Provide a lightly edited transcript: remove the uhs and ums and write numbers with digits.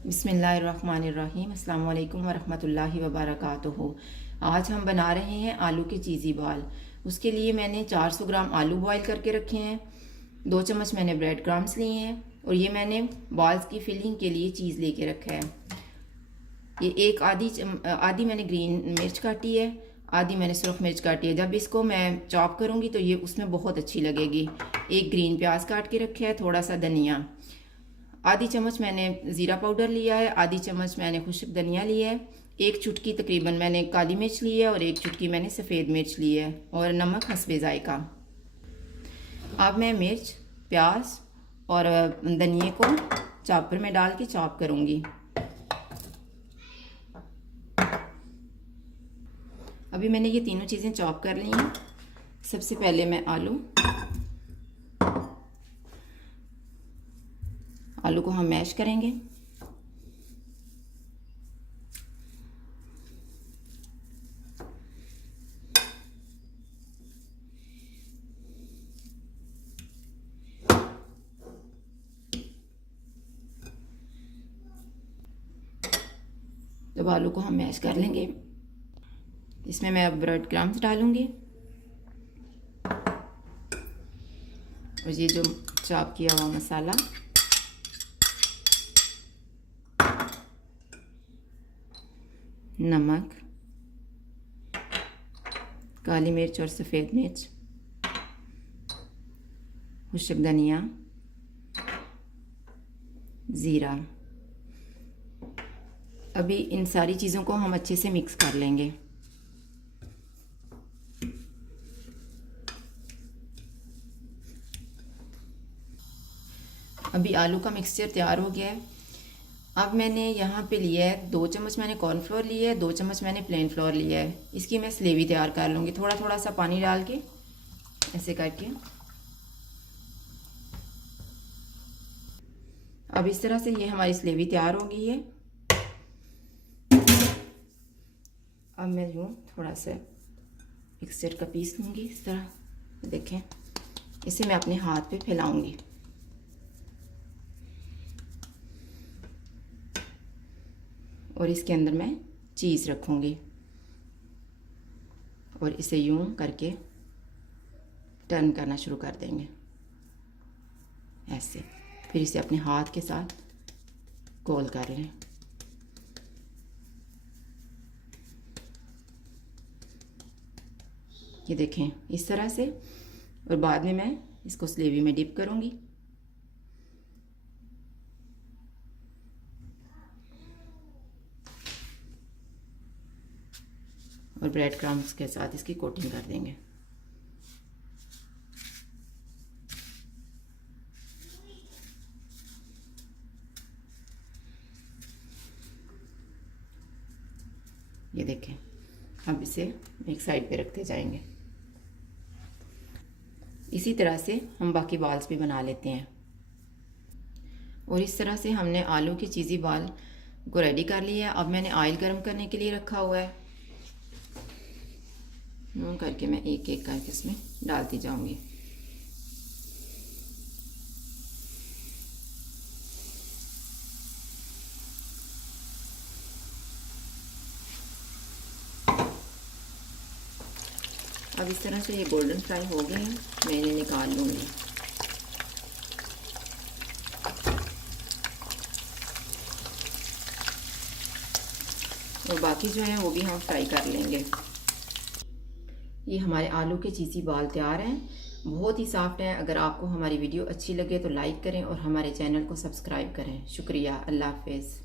बिस्मिल्लाहिर्रहमानिर्रहीम अस्सलाम वालेकुम वरहमतुल्लाहि वबरकातुहू। आज हम बना रहे हैं आलू के चीज़ी बॉल। उसके लिए मैंने 400 ग्राम आलू बॉईल करके रखे हैं, 2 चम्मच मैंने ब्रेड क्रम्स लिए हैं और ये मैंने बॉल्स की फिलिंग के लिए चीज़ लेके रखा है। ये एक आधी मैंने ग्रीन मिर्च काटी है, आधी मैंने सुरख मिर्च काटी है। जब इसको मैं चॉप करूँगी तो ये उसमें बहुत अच्छी लगेगी। एक ग्रीन प्याज काट के रखा है, थोड़ा सा धनिया, आधी चम्मच मैंने ज़ीरा पाउडर लिया है, आधी चम्मच मैंने खुश्क धनिया लिया है, एक चुटकी तकरीबन मैंने काली मिर्च ली है और एक चुटकी मैंने सफ़ेद मिर्च ली है और नमक हस्बे ज़ायका। अब मैं मिर्च, प्याज और धनिए को चॉपर में डाल के चॉप करूँगी। अभी मैंने ये तीनों चीज़ें चॉप कर ली हैं। सबसे पहले मैं आलू को हम मैश करेंगे। जब आलू को हम मैश कर लेंगे, इसमें मैं अब ब्रेड क्रम्स डालूंगी और ये जो चॉप किया हुआ मसाला, नमक, काली मिर्च और सफ़ेद मिर्च, खुश्क धनिया, ज़ीरा। अभी इन सारी चीज़ों को हम अच्छे से मिक्स कर लेंगे। अभी आलू का मिक्सचर तैयार हो गया है। अब मैंने यहाँ पे लिया है 2 चम्मच मैंने कॉर्नफ्लोर लिया है, 2 चम्मच मैंने प्लेन फ्लोर लिया है। इसकी मैं स्लेवी तैयार कर लूँगी, थोड़ा थोड़ा सा पानी डाल के ऐसे करके। अब इस तरह से ये हमारी स्लेवी तैयार हो गई है। अब मैं यूँ थोड़ा सा मिक्सचर का पीस लूँगी, इस तरह देखें। इसे मैं अपने हाथ पे फैलाऊँगी और इसके अंदर मैं चीज़ रखूँगी और इसे यूं करके टर्न करना शुरू कर देंगे ऐसे। फिर इसे अपने हाथ के साथ गोल कर लें। ये देखें इस तरह से। और बाद में मैं इसको स्लेवी में डिप करूँगी। और ब्रेड क्रम्स के साथ इसकी कोटिंग कर देंगे। ये देखें। अब इसे एक साइड पे रखते जाएंगे। इसी तरह से हम बाकी बॉल्स भी बना लेते हैं। और इस तरह से हमने आलू की चीज़ी बॉल को रेडी कर लिया है। अब मैंने ऑयल गर्म करने के लिए रखा हुआ है। यूँ करके मैं एक एक करके इसमें डालती जाऊंगी। अब इस तरह से ये गोल्डन फ्राई हो गए हैं, मैं इन्हें निकाल लूँगी। और बाकी जो है वो भी हम फ्राई कर लेंगे। ये हमारे आलू के चीज़ी बॉल तैयार हैं, बहुत ही सॉफ्ट हैं। अगर आपको हमारी वीडियो अच्छी लगे तो लाइक करें और हमारे चैनल को सब्सक्राइब करें। शुक्रिया। अल्लाह हाफ़िज़।